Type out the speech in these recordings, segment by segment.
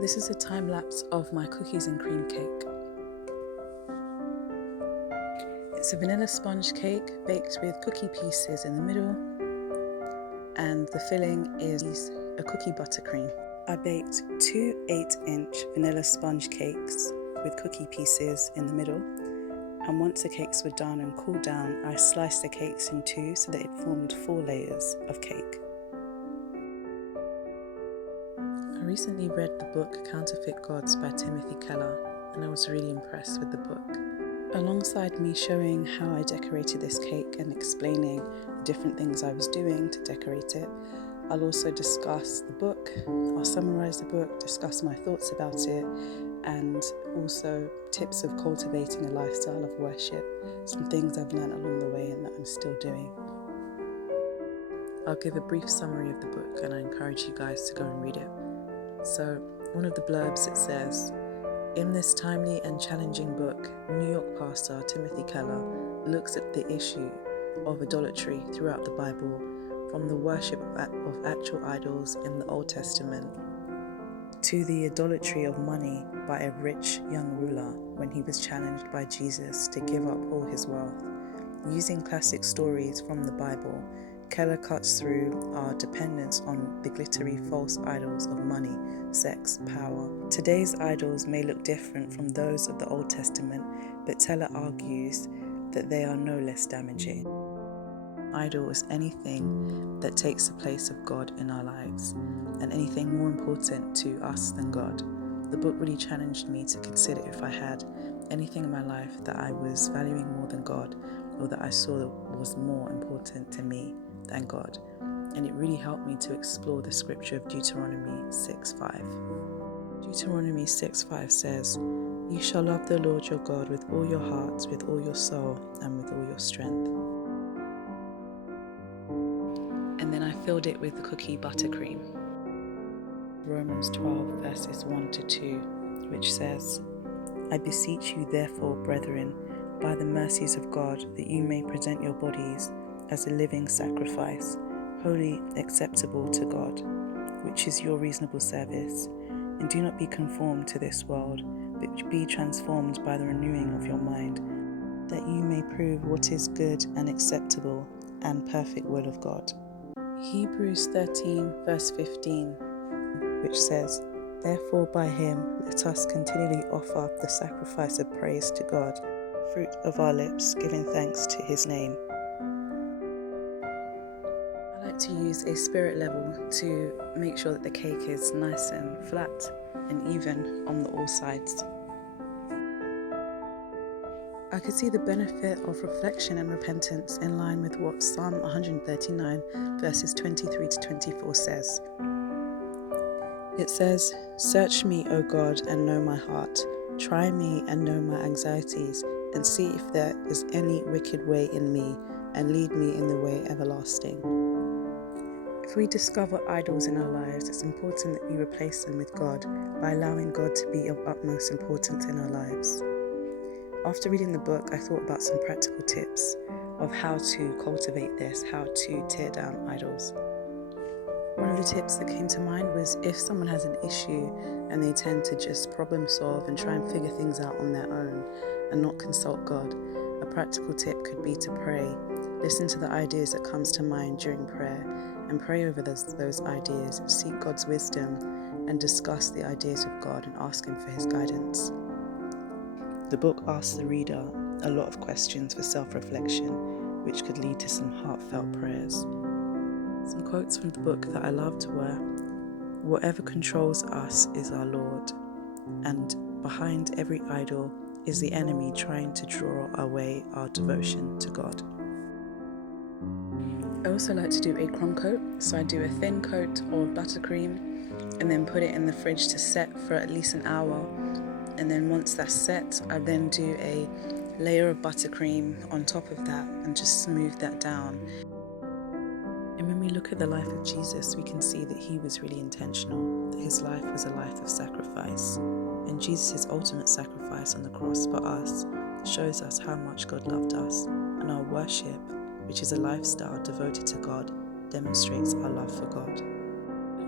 This is a time lapse of my cookies and cream cake. It's a vanilla sponge cake baked with cookie pieces in the middle, and the filling is a cookie buttercream. I baked 2 8-inch vanilla sponge cakes with cookie pieces in the middle, and once the cakes were done and cooled down, I sliced the cakes in two so that it formed 4 layers of cake. I recently read the book Counterfeit by Timothy Keller, and I was really impressed with the book. Alongside me showing how I decorated this cake and explaining the different things I was doing to decorate it, I'll also discuss the book, I'll summarize the book, discuss my thoughts about it, and also tips of cultivating a lifestyle of worship, some things I've learned along the way and that I'm still doing. I'll give a brief summary of the book and I encourage you guys to go and read it. So, one of the blurbs, it says, "In this timely and challenging book, New York pastor Timothy Keller looks at the issue of idolatry throughout the Bible, from the worship of actual idols in the Old Testament to the idolatry of money by a rich young ruler when he was challenged by Jesus to give up all his wealth. Using classic stories from the Bible, Keller cuts through our dependence on the glittery false idols of money, sex, power. Today's idols may look different from those of the Old Testament, but Keller argues that they are no less damaging. Idol is anything that takes the place of God in our lives, and anything more important to us than God. The book really challenged me to consider if I had anything in my life that I was valuing more than God, or that I saw was more important to me than God. And it really helped me to explore the scripture of Deuteronomy 6:5. Deuteronomy 6:5 says, "You shall love the Lord your God with all your heart, with all your soul, and with all your strength." And then I filled it with the cookie buttercream. Romans 12 verses 1-2, which says, "I beseech you therefore, brethren, by the mercies of God, that you may present your bodies as a living sacrifice, holy, acceptable to God, which is your reasonable service. And do not be conformed to this world, but be transformed by the renewing of your mind, that you may prove what is good and acceptable and perfect will of God." Hebrews 13 verse 15, which says, "Therefore by him let us continually offer the sacrifice of praise to God, fruit of our lips, giving thanks to his name." I like to use a spirit level to make sure that the cake is nice and flat and even on all sides. I could see the benefit of reflection and repentance in line with what Psalm 139 verses 23-24 says. It says, "Search me, O God, and know my heart. Try me and know my anxieties, and see if there is any wicked way in me, and lead me in the way everlasting." If we discover idols in our lives, it's important that we replace them with God by allowing God to be of utmost importance in our lives. After reading the book, I thought about some practical tips of how to cultivate this, how to tear down idols. One of the tips that came to mind was if someone has an issue and they tend to just problem solve and try and figure things out on their own and not consult God, a practical tip could be to pray, listen to the ideas that comes to mind during prayer, and pray over those ideas, seek God's wisdom, and discuss the ideas with God and ask Him for His guidance. The book asks the reader a lot of questions for self-reflection, which could lead to some heartfelt prayers. Some quotes from the book that I loved were, "Whatever controls us is our Lord, and behind every idol is the enemy trying to draw away our devotion to God." I also like to do a crumb coat, so I do a thin coat of buttercream and then put it in the fridge to set for at least an hour. And then once that's set, I then do a layer of buttercream on top of that and just smooth that down. And when we look at the life of Jesus, we can see that he was really intentional, that his life was a life of sacrifice. And Jesus' ultimate sacrifice on the cross for us shows us how much God loved us, and our worship, which is a lifestyle devoted to God, demonstrates our love for God.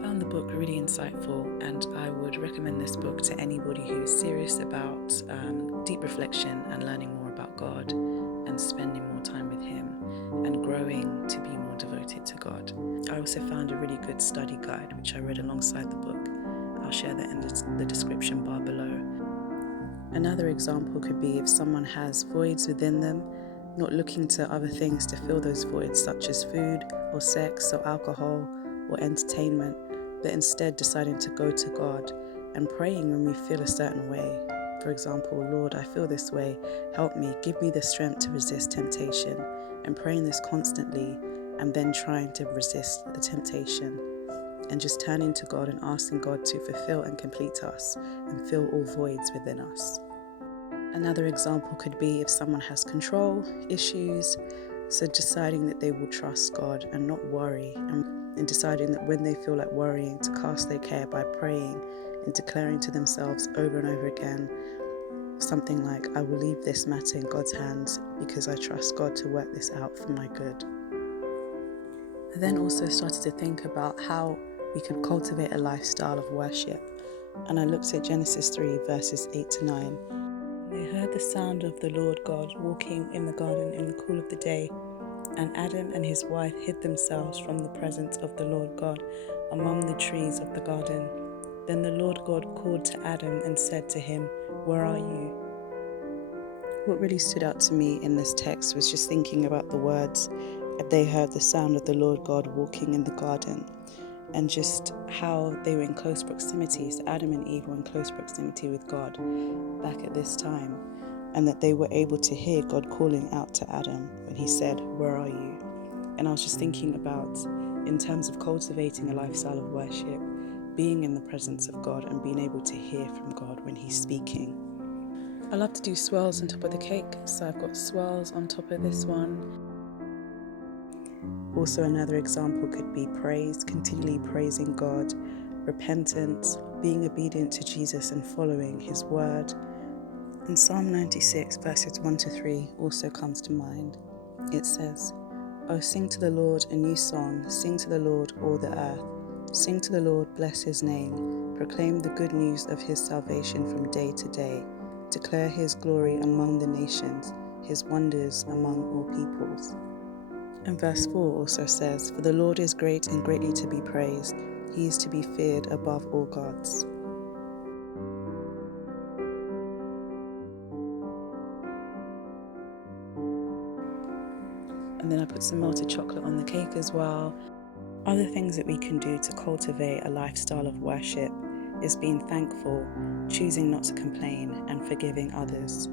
Found the book really insightful, and I would recommend this book to anybody who is serious about deep reflection and learning more about God and spending more time with Him and growing to be more devoted to God. I also found a really good study guide which I read alongside the book. I'll share that in the description bar below. Another example could be if someone has voids within them, not looking to other things to fill those voids, such as food or sex or alcohol or entertainment, but instead deciding to go to God and praying when we feel a certain way. For example, Lord, I feel this way, help me, give me the strength to resist temptation, and praying this constantly and then trying to resist the temptation and just turning to God and asking God to fulfill and complete us and fill all voids within us. Another example could be if someone has control issues, so deciding that they will trust God and not worry, and deciding that when they feel like worrying, to cast their care by praying and declaring to themselves over and over again something like, I will leave this matter in God's hands because I trust God to work this out for my good. I then also started to think about how we could cultivate a lifestyle of worship, and I looked at Genesis 3 verses 8 to 9. They heard the sound of the Lord God walking in the garden in the cool of the day, and Adam and his wife hid themselves from the presence of the Lord God among the trees of the garden. Then the Lord God called to Adam and said to him, Where are you? What really stood out to me in this text was just thinking about the words, they heard the sound of the Lord God walking in the garden, and just how they were in close proximity. So Adam and Eve were in close proximity with God back at this time, and that they were able to hear God calling out to Adam when he said, Where are you? And I was just thinking about, in terms of cultivating a lifestyle of worship, being in the presence of God and being able to hear from God when He's speaking. I love to do swirls on top of the cake, so I've got swirls on top of this one. Also, another example could be praise, continually praising God, repentance, being obedient to Jesus and following His word. And Psalm 96 verses 1 to 3 also comes to mind. It says, Oh, sing to the Lord a new song, sing to the Lord all the earth. Sing to the Lord, bless His name, proclaim the good news of His salvation from day to day. Declare His glory among the nations, His wonders among all peoples. And verse 4 also says, For the Lord is great and greatly to be praised. He is to be feared above all gods. And then I put some melted chocolate on the cake as well. Other things that we can do to cultivate a lifestyle of worship is being thankful, choosing not to complain, and forgiving others.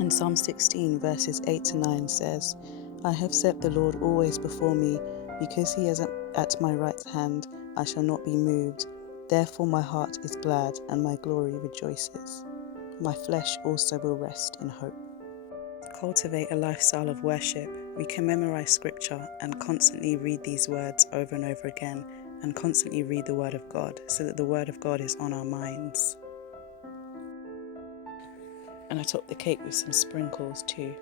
And Psalm 16 verses 8 to 9 says, I have set the Lord always before me, because He is at my right hand, I shall not be moved. Therefore my heart is glad, and my glory rejoices. My flesh also will rest in hope. To cultivate a lifestyle of worship, we can memorize scripture and constantly read these words over and over again, and constantly read the Word of God, so that the Word of God is on our minds. And I topped the cake with some sprinkles too.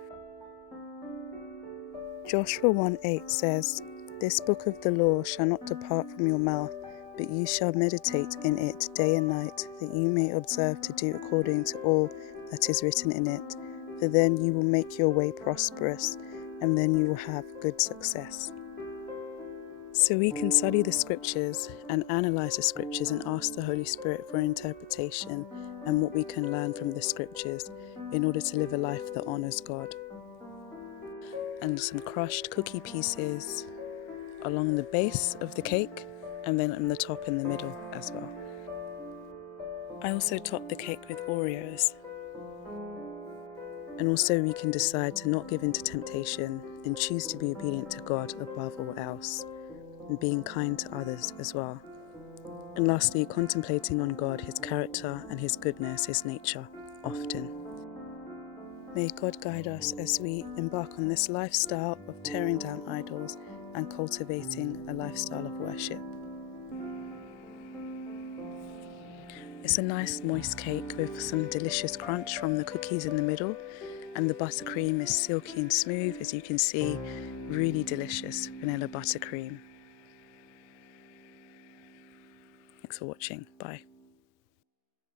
Joshua 1:8 says, This book of the law shall not depart from your mouth, but you shall meditate in it day and night, that you may observe to do according to all that is written in it. For then you will make your way prosperous, and then you will have good success. So we can study the scriptures and analyze the scriptures and ask the Holy Spirit for interpretation and what we can learn from the scriptures in order to live a life that honors God. And some crushed cookie pieces along the base of the cake, and then on the top in the middle as well. I also topped the cake with Oreos. And also we can decide to not give in to temptation and choose to be obedient to God above all else, and being kind to others as well. And lastly, contemplating on God, His character and His goodness, His nature, often. May God guide us as we embark on this lifestyle of tearing down idols and cultivating a lifestyle of worship. It's a nice moist cake with some delicious crunch from the cookies in the middle, and the buttercream is silky and smooth, as you can see, really delicious vanilla buttercream. Thanks for watching. Bye.